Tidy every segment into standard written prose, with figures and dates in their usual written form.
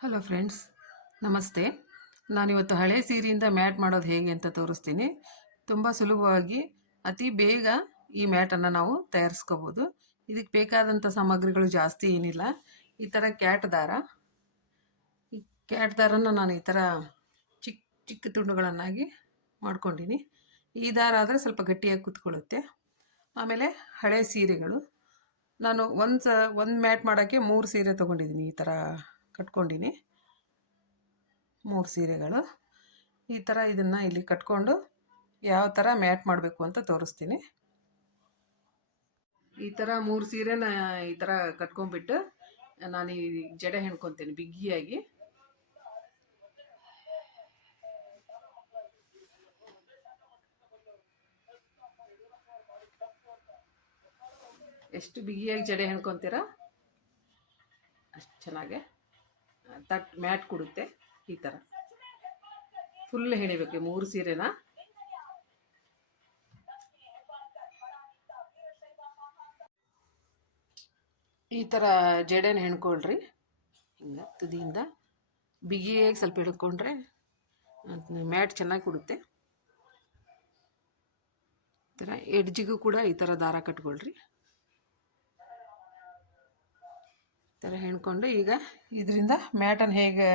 Hello friends, ನಮಸ್ತೆ. ನಾನಿವತ್ತು ಹಳೆ ಸೀರೆಯಿಂದ ಮ್ಯಾಟ್ ಮಾಡೋದು ಹೇಗೆ ಅಂತ ತೋರಿಸ್ತೀನಿ. ತುಂಬ ಸುಲಭವಾಗಿ ಅತಿ ಬೇಗ ಈ ಮ್ಯಾಟನ್ನು ನಾವು ತಯಾರಿಸ್ಕೋಬೋದು. ಇದಕ್ಕೆ ಬೇಕಾದಂಥ ಸಾಮಗ್ರಿಗಳು ಜಾಸ್ತಿ ಏನಿಲ್ಲ. ಈ ಥರ ಈ ಕ್ಯಾಟ್ ದಾರನ ನಾನು ಈ ಥರ ಚಿಕ್ಕ ಚಿಕ್ಕ ತುಂಡುಗಳನ್ನಾಗಿ ಮಾಡ್ಕೊಂಡಿನಿ. ಈ ದಾರ ಆದರೆ ಸ್ವಲ್ಪ ಗಟ್ಟಿಯಾಗಿ ಕೂತ್ಕೊಳ್ಳುತ್ತೆ. ಆಮೇಲೆ ಹಳೆ ಸೀರೆಗಳು, ನಾನು ಒಂದು ಮ್ಯಾಟ್ ಮಾಡೋಕ್ಕೆ 3 ಸೀರೆ ತೊಗೊಂಡಿದ್ದೀನಿ. ಈ ಥರ ಕಟ್ಕೊಂಡಿನಿ 3 ಸೀರೆಗಳು. ಈ ಥರ ಇದನ್ನು ಇಲ್ಲಿ ಕಟ್ಕೊಂಡು ಯಾವ ಥರ ಮ್ಯಾಟ್ ಮಾಡಬೇಕು ಅಂತ ತೋರಿಸ್ತೀನಿ. ಈ ಥರ 3 ಸೀರೆನ ಈ ಥರ ಕಟ್ಕೊಂಡ್ಬಿಟ್ಟು ನಾನು ಈ ಜಡೆ ಹೆಣ್ಕೊತೀನಿ ಬಿಗಿಯಾಗಿ. ಎಷ್ಟು ಬಿಗಿಯಾಗಿ ಜಡೆ ಹೆಣ್ಕೊತೀರಾ ಅಷ್ಟು ಚೆನ್ನಾಗೆ ಮ್ಯಾಟ್ ಕೊಡುತ್ತೆ. ಈ ಥರ ಫುಲ್ ಹೆಣಿಬೇಕು 3 ಸೀರೆನ. ಈ ಥರ ಜಡೆನ ಹೆಣ್ಕೊಳ್ರಿ. ಹಿಂಗೆ ತುದಿಯಿಂದ ಬಿಗಿಯಾಗಿ ಸ್ವಲ್ಪ ಹಿಡ್ಕೊಂಡ್ರೆ ಮ್ಯಾಟ್ ಚೆನ್ನಾಗಿ ಕೊಡುತ್ತೆ. ಈ ಥರ ಎಡ್ಜಿಗೂ ಕೂಡ ಈ ಥರ ದಾರ ಕಟ್ಕೊಳ್ರಿ. ಈ ಥರ ಹೆಣ್ಕೊಂಡು ಈಗ ಇದರಿಂದ ಮ್ಯಾಟನ್ನು ಹೇಗೆ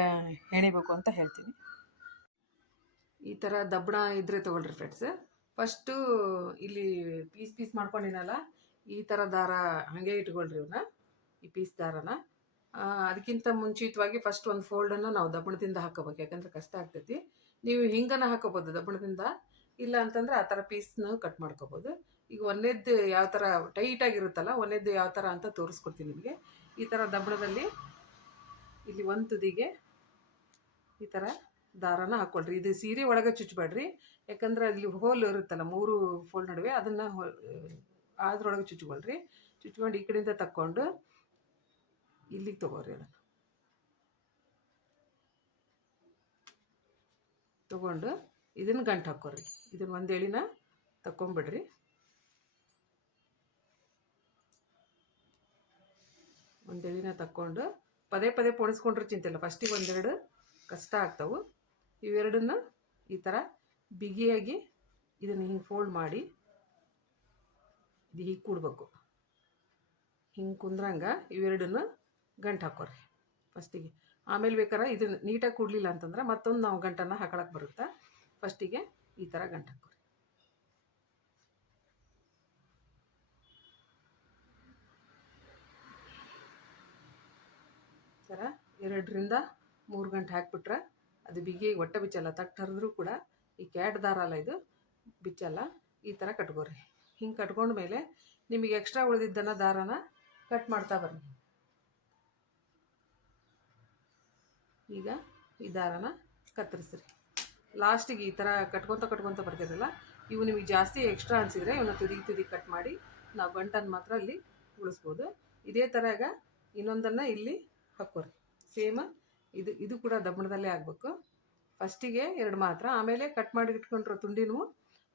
ಹೆಣಿಬೇಕು ಅಂತ ಹೇಳ್ತೀನಿ. ಈ ಥರ ದಬ್ಬಣ ಇದ್ರೆ ತೊಗೊಳ್ರಿ ಫ್ರೆಂಡ್ಸ್. ಫಸ್ಟು ಇಲ್ಲಿ ಪೀಸ್ ಮಾಡ್ಕೊಂಡಿನಲ್ಲ, ಈ ಥರ ದಾರ ಹಾಗೆ ಇಟ್ಕೊಳ್ರಿ ಇವನ್ನ, ಈ ಪೀಸ್ ದಾರನ. ಅದಕ್ಕಿಂತ ಮುಂಚಿತವಾಗಿ ಫಸ್ಟ್ ಒಂದು ಫೋಲ್ಡನ್ನು ನಾವು ದಬ್ಬಣದಿಂದ ಹಾಕೋಬೇಕು, ಯಾಕಂದರೆ ಕಷ್ಟ ಆಗ್ತೈತಿ. ನೀವು ಹಿಂಗನ ಹಾಕೋಬೋದು ದಬ್ಬಣದಿಂದ, ಇಲ್ಲ ಅಂತಂದ್ರೆ ಆ ಥರ ಪೀಸ್ನ ಕಟ್ ಮಾಡ್ಕೋಬೋದು. ಈಗ ಒಂದೇದ್ದು ಯಾವ ಥರ ಟೈಟಾಗಿರುತ್ತಲ್ಲ, ಒಂದೇದ್ದು ಯಾವ ಥರ ಅಂತ ತೋರಿಸ್ಕೊಡ್ತೀನಿ ನಿಮಗೆ. ಈ ಥರ ದಬ್ಬಣದಲ್ಲಿ ಇಲ್ಲಿ ಒಂದು ತುದಿಗೆ ಈ ಥರ ದಾರನ ಹಾಕ್ಕೊಳ್ರಿ. ಇದು ಸೀರೆ ಒಳಗೆ ಚುಚ್ಚಬೇಡ್ರಿ, ಯಾಕಂದ್ರೆ ಅಲ್ಲಿ ಹೋಲ್ ಇರುತ್ತಲ್ಲ 3 ಫೋಲ್ಡ್ ನಡುವೆ, ಅದನ್ನು ಅದ್ರೊಳಗೆ ಚುಚ್ಕೊಳ್ರಿ. ಚುಚ್ಕೊಂಡು ಈ ಕಡೆಯಿಂದ ತಕ್ಕೊಂಡು ಇಲ್ಲಿಗೆ ತೊಗೋರಿ. ಅದನ್ನು ತೊಗೊಂಡು ಇದನ್ನು ಗಂಟು ಹಾಕ್ಕೊರಿ. ಇದನ್ನು ಒಂದು ಎಳಿನ ತಕ್ಕೊಂಬಿಡ್ರಿ. ಒಂದು ಎಳಿನ ತಕ್ಕೊಂಡು ಪದೇ ಪೋಣಿಸ್ಕೊಂಡ್ರೆ ಚಿಂತಿಲ್ಲ. ಫಸ್ಟಿಗೆ ಒಂದೆರಡು ಕಷ್ಟ ಆಗ್ತಾವೆ. ಇವೆರಡನ್ನ ಈ ಥರ ಬಿಗಿಯಾಗಿ ಇದನ್ನು ಹಿಂಗೆ ಫೋಲ್ಡ್ ಮಾಡಿ ಇದು ಹೀಗೆ ಕೂಡಬೇಕು. ಹಿಂಗೆ ಕುಂದ್ರಂಗೆ ಇವೆರಡನ್ನು ಗಂಟು ಹಾಕೋರಿ ಫಸ್ಟಿಗೆ. ಆಮೇಲೆ ಬೇಕಾರೆ ಇದನ್ನು ನೀಟಾಗಿ ಕೂಡಲಿಲ್ಲ ಅಂತಂದ್ರೆ ಮತ್ತೊಂದು ನಾವು ಗಂಟನ್ನು ಹಾಕೊಳಕ್ಕೆ ಬರುತ್ತೆ. ಫಸ್ಟಿಗೆ ಈ ಥರ ಗಂಟು ಹಾಕೋರಿ. ಈ ಥರ 2ರಿಂದ 3 ಗಂಟೆ ಹಾಕಿಬಿಟ್ರೆ ಅದು ಬಿಗಿಯಾಗಿ ಒಟ್ಟ ಬಿಚ್ಚಲ್ಲ. ತಟ್ಟು ಹರಿದ್ರೂ ಕೂಡ ಈ ಕ್ಯಾಟ್ ದಾರ ಅಲ್ಲ, ಇದು ಬಿಚ್ಚಲ್ಲ. ಈ ಥರ ಕಟ್ಕೋರಿ. ಹಿಂಗೆ ಕಟ್ಕೊಂಡ್ಮೇಲೆ ನಿಮಗೆ ಎಕ್ಸ್ಟ್ರಾ ಉಳಿದಿದ್ದನ್ನು ದಾರನ ಕಟ್ ಮಾಡ್ತಾ ಬರ್ರಿ. ಈಗ ಈ ದಾರನ ಕತ್ತರಿಸ್ರಿ. ಲಾಸ್ಟಿಗೆ ಈ ಥರ ಕಟ್ಕೊತ ಬರ್ತಿರಲ್ಲ, ಇವು ನಿಮಗೆ ಜಾಸ್ತಿ ಎಕ್ಸ್ಟ್ರಾ ಅನಿಸಿದರೆ ಇವನ್ನ ತುದಿ ಕಟ್ ಮಾಡಿ ನಾವು ಗಂಟನ್ನು ಮಾತ್ರ ಅಲ್ಲಿ ಉಳಿಸ್ಬೋದು. ಇದೇ ಥರ ಇನ್ನೊಂದನ್ನು ಇಲ್ಲಿ ಹಾಕೋರಿ. ಸೇಮ್ ಇದು ಕೂಡ ದಬ್ಬಣದಲ್ಲೇ ಆಗಬೇಕು. ಫಸ್ಟಿಗೆ 2 ಮಾತ್ರ, ಆಮೇಲೆ ಕಟ್ ಮಾಡಿ ಇಟ್ಕೊಂಡ್ರೆ ತುಂಡಿನೂ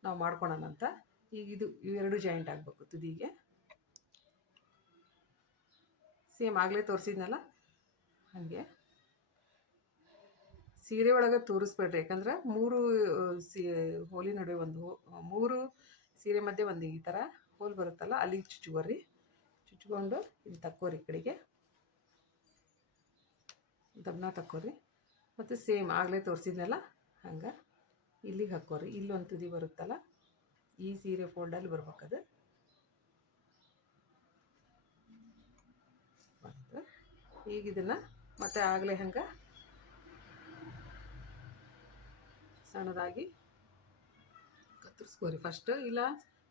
ನಾವು ಮಾಡ್ಕೊಳೋಣಂತ. ಈಗ ಇವೆರಡು ಜಾಯಿಂಟ್ ಆಗಬೇಕು ತುದಿಗೆ. ಸೇಮ್ ಆಗಲೇ ತೋರಿಸಿದ್ನಲ್ಲ ಹಾಗೆ ಸೀರೆ ಒಳಗೆ ತೋರಿಸ್ಬೇಡ್ರಿ, ಯಾಕಂದ್ರೆ 3 ಹೋಲಿ ನಡುವೆ 3 ಸೀರೆ ಮಧ್ಯೆ ಒಂದು ಈ ಥರ ಹೋಲ್ ಬರುತ್ತಲ್ಲ, ಅಲ್ಲಿಗೆ ಚುಚ್ಕೋರಿ. ಚುಚ್ಕೊಂಡು ಇಲ್ಲಿ ತಕ್ಕೋರಿ, ಈ ಕಡೆಗೆ ದಬ್ಬನ ತಕ್ಕೋರಿ. ಮತ್ತು ಸೇಮ್ ಆಗಲೇ ತೋರಿಸಿದ್ನಲ್ಲ ಹಂಗೆ ಇಲ್ಲಿಗೆ ಹಾಕ್ಕೋರಿ. ಇಲ್ಲೊಂದು ತುದಿ ಬರುತ್ತಲ್ಲ, ಈ ಸೀರೆ ಫೋಲ್ಡಲ್ಲಿ ಬರ್ಬೇಕದು. ಮತ್ತು ಈಗ ಇದನ್ನು ಮತ್ತೆ ಆಗಲೇ ಹಂಗೆ ಸಣ್ಣದಾಗಿ ಕತ್ತರಿಸ್ಕೋರಿ ಫಸ್ಟ್, ಇಲ್ಲ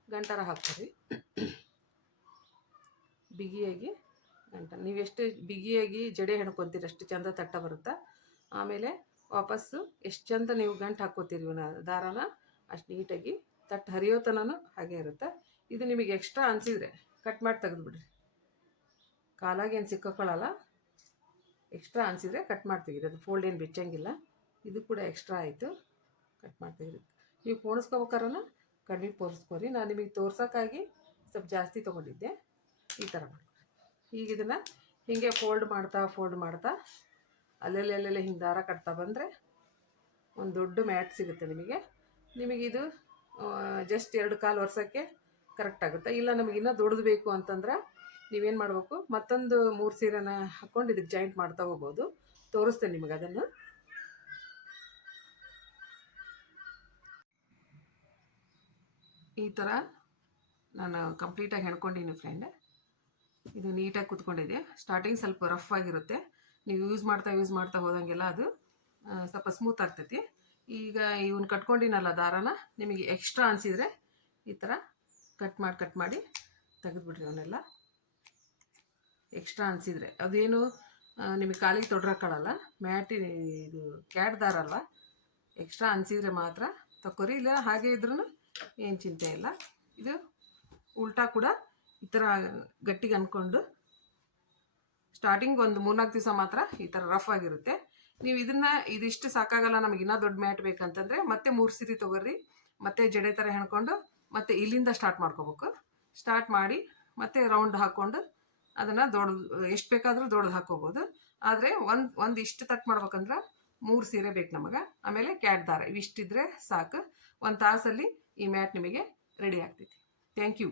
ಗಂಟರ ಹಾಕ್ಕೋರಿ. ಬಿಗಿಯಾಗಿ ನೀವು ಎಷ್ಟು ಬಿಗಿಯಾಗಿ ಜಡೆ ಹೆಣ್ಕೊತೀರಿ ಅಷ್ಟು ಚಂದ ತಟ್ಟ ಬರುತ್ತೆ. ಆಮೇಲೆ ವಾಪಸ್ಸು ಎಷ್ಟು ಚಂದ ನೀವು ಗಂಟು ಹಾಕ್ಕೋತೀರಿ ಇವನ್ನ ದಾರನ, ಅಷ್ಟು ನೀಟಾಗಿ ತಟ್ಟು ಹರಿಯೋತನೂ ಹಾಗೆ ಇರುತ್ತೆ. ಇದು ನಿಮಗೆ ಎಕ್ಸ್ಟ್ರಾ ಅನಿಸಿದರೆ ಕಟ್ ಮಾಡಿ ತೆಗೆದುಬಿಡ್ರಿ. ಕಾಲಾಗೇನು ಸಿಕ್ಕೋಕೊಳ್ಳಲ್ಲ. ಎಕ್ಸ್ಟ್ರಾ ಅನಿಸಿದರೆ ಕಟ್ ಮಾಡಿ ತೆಗೀರಿ. ಅದು ಫೋಲ್ಡ್ ಏನು ಬಿಚ್ಚಂಗಿಲ್ಲ. ಇದು ಕೂಡ ಎಕ್ಸ್ಟ್ರಾ ಆಯಿತು, ಕಟ್ ಮಾಡಿ ತೆಗೀರಿ. ನೀವು ಪೋಣಿಸ್ಕೋಬೇಕಾರನ ಕಡಿಮೆ ಪೋಣಿಸ್ಕೋರಿ. ನಾನು ನಿಮಗೆ ತೋರ್ಸೋಕ್ಕಾಗಿ ಸ್ವಲ್ಪ ಜಾಸ್ತಿ ತೊಗೊಂಡಿದ್ದೆ. ಈ ಥರ ಮಾಡ್ಕೊರಿ. ಈಗ ಇದನ್ನು ಹೀಗೆ ಫೋಲ್ಡ್ ಮಾಡ್ತಾ ಅಲ್ಲೆಲ್ಲೆಲ್ಲೆಲ್ಲ ಹಿಂಗೆ ದಾರ ಕಟ್ತಾ ಬಂದರೆ ಒಂದು ದೊಡ್ಡ ಮ್ಯಾಟ್ ಸಿಗುತ್ತೆ ನಿಮಗಿದು ಜಸ್ಟ್ 2 ಕಾಲು ವರ್ಷಕ್ಕೆ ಕರೆಕ್ಟ್ ಆಗುತ್ತೆ. ಇಲ್ಲ ನಮಗೆ ಇನ್ನೂ ದೊಡ್ಡದು ಬೇಕು ಅಂತಂದ್ರೆ ನೀವೇನು ಮಾಡಬೇಕು, ಮತ್ತೊಂದು 3 ಸೀರೆನ ಹಾಕ್ಕೊಂಡು ಇದಕ್ಕೆ ಜಾಯಿಂಟ್ ಮಾಡ್ತಾ ಹೋಗ್ಬೋದು. ತೋರಿಸ್ತೇನೆ ನಿಮಗೆ ಅದನ್ನು. ಈ ಥರ ನಾನು ಕಂಪ್ಲೀಟಾಗಿ ಹೆಣ್ಕೊಂಡಿನಿ ಫ್ರೆಂಡ್. ಇದು ನೀಟಾಗಿ ಕೂತ್ಕೊಂಡಿದೆ. ಸ್ಟಾರ್ಟಿಂಗ್ ಸ್ವಲ್ಪ ರಫ್ ಆಗಿರುತ್ತೆ, ನೀವು ಯೂಸ್ ಮಾಡ್ತಾ ಹೋದಂಗೆಲ್ಲ ಅದು ಸ್ವಲ್ಪ ಸ್ಮೂತ್ ಆಗ್ತೈತಿ. ಈಗ ಇವನ್ನ ಕಟ್ಕೊಂಡಿನಲ್ಲ ದಾರಾನ, ನಿಮಗೆ ಎಕ್ಸ್ಟ್ರಾ ಅನಿಸಿದರೆ ಈ ಥರ ಕಟ್ ಮಾಡಿ ತೆಗೆದುಬಿಡ್ರಿ. ಅವನ್ನೆಲ್ಲ ಎಕ್ಸ್ಟ್ರಾ ಅನಿಸಿದರೆ ಅದೇನು ನಿಮಗೆ ಕಾಲಿಗೆ ತೊಡ್ರಾಕೊಳ್ಳಲ್ಲ, ಇದು ಕ್ಯಾಟ್ ದಾರ ಅಲ್ವಾ. ಎಕ್ಸ್ಟ್ರಾ ಅನಿಸಿದರೆ ಮಾತ್ರ ತಕ್ಕೋರಿ, ಇಲ್ಲ ಹಾಗೆ ಇದ್ರೂ ಏನು ಚಿಂತೆ ಇಲ್ಲ. ಇದು ಉಲ್ಟಾ ಕೂಡ ಈ ಥರ ಗಟ್ಟಿಗೆ ಅಂದ್ಕೊಂಡು ಸ್ಟಾರ್ಟಿಂಗ್ ಒಂದು 3-4 ದಿವಸ ಮಾತ್ರ ಈ ಥರ ರಫ್ ಆಗಿರುತ್ತೆ. ನೀವು ಇದಿಷ್ಟು ಸಾಕಾಗಲ್ಲ, ನಮಗೆ ಇನ್ನೂ ದೊಡ್ಡ ಮ್ಯಾಟ್ ಬೇಕಂತಂದರೆ ಮತ್ತೆ 3 ಸೀರೆ ತೊಗೊರ್ರಿ, ಮತ್ತೆ ಜಡೆ ಥರ ಹೆಣ್ಕೊಂಡು ಮತ್ತೆ ಇಲ್ಲಿಂದ ಸ್ಟಾರ್ಟ್ ಮಾಡ್ಕೋಬೇಕು. ಸ್ಟಾರ್ಟ್ ಮಾಡಿ ಮತ್ತೆ ರೌಂಡ್ ಹಾಕ್ಕೊಂಡು ಅದನ್ನು ಎಷ್ಟು ಬೇಕಾದರೂ ದೊಡ್ಡದು ಹಾಕ್ಕೋಬೋದು. ಆದರೆ ಒಂದು ಇಷ್ಟು ತಟ್ ಮಾಡ್ಬೇಕಂದ್ರೆ 3 ಸೀರೆ ಬೇಕು ನಮಗೆ. ಆಮೇಲೆ ಕ್ಯಾಟ್ ದಾರ ಇವಿಷ್ಟಿದ್ರೆ ಸಾಕು. 1 ತಾಸಲ್ಲಿ ಈ ಮ್ಯಾಟ್ ನಿಮಗೆ ರೆಡಿ ಆಗ್ತೈತಿ. Thank you.